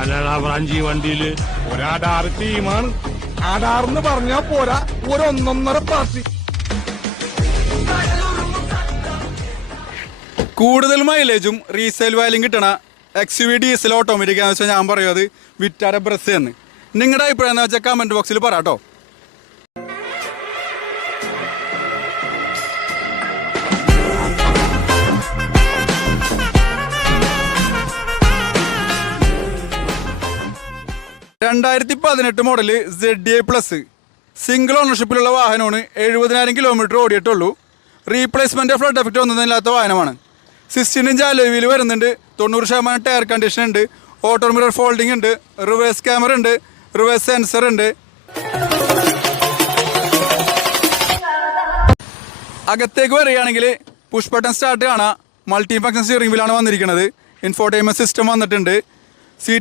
ആരാടാ ബ്രാഞ്ചി വണ്ടിയില്? ഒരാടാറ് ടീമാണ്. ആടാറെന്ന് പറഞ്ഞാ പോരാ, ഒരൊന്നൊന്നര പാർട്ടി. കൂടുതൽ മൈലേജും റീസെയിൽ വാല്യൂം കിട്ടണ XUV ഡീസൽ ഓട്ടോമാറ്റിക് എന്ന് വെച്ചാൽ ഞാൻ പറയും അത് വിറ്റാര ബ്രസ് എന്ന്. നിങ്ങളുടെ അഭിപ്രായം എന്ന് വെച്ചാൽ കമൻറ്റ് ബോക്സിൽ പറയാട്ടോ. (2018) മോഡല് ZA+ സിംഗിൾ ഓണർഷിപ്പിലുള്ള വാഹനമാണ്. 70,000 കിലോമീറ്റർ ഓടിയിട്ടുള്ളൂ. റീപ്ലേസ്മെൻറ്റ് ഫ്ലഡ് എഫക്റ്റ് ഒന്നുമില്ലാത്ത വാഹനമാണ്. 16-inch അലോയ് വീൽ വരുന്നുണ്ട്. 90% ടയർ കണ്ടീഷൻ ഉണ്ട്. ഓട്ടോ മിറർ ഫോൾഡിംഗ് ഉണ്ട്. റിവേഴ്സ് ക്യാമറ ഉണ്ട്. റിവേഴ്സ് സെൻസർ ഉണ്ട്. അകത്തേക്ക് വരികയാണെങ്കിൽ പുഷ് ബട്ടൺ സ്റ്റാർട്ട് കാണാം. മൾട്ടി ഫംഗ്ഷൻ സ്റ്റിയറിംഗ് വീലാണ് വന്നിരിക്കുന്നത്. ഇൻഫോർടൈൻമെന്റ് സിസ്റ്റം വന്നിട്ടുണ്ട്. സീറ്റ്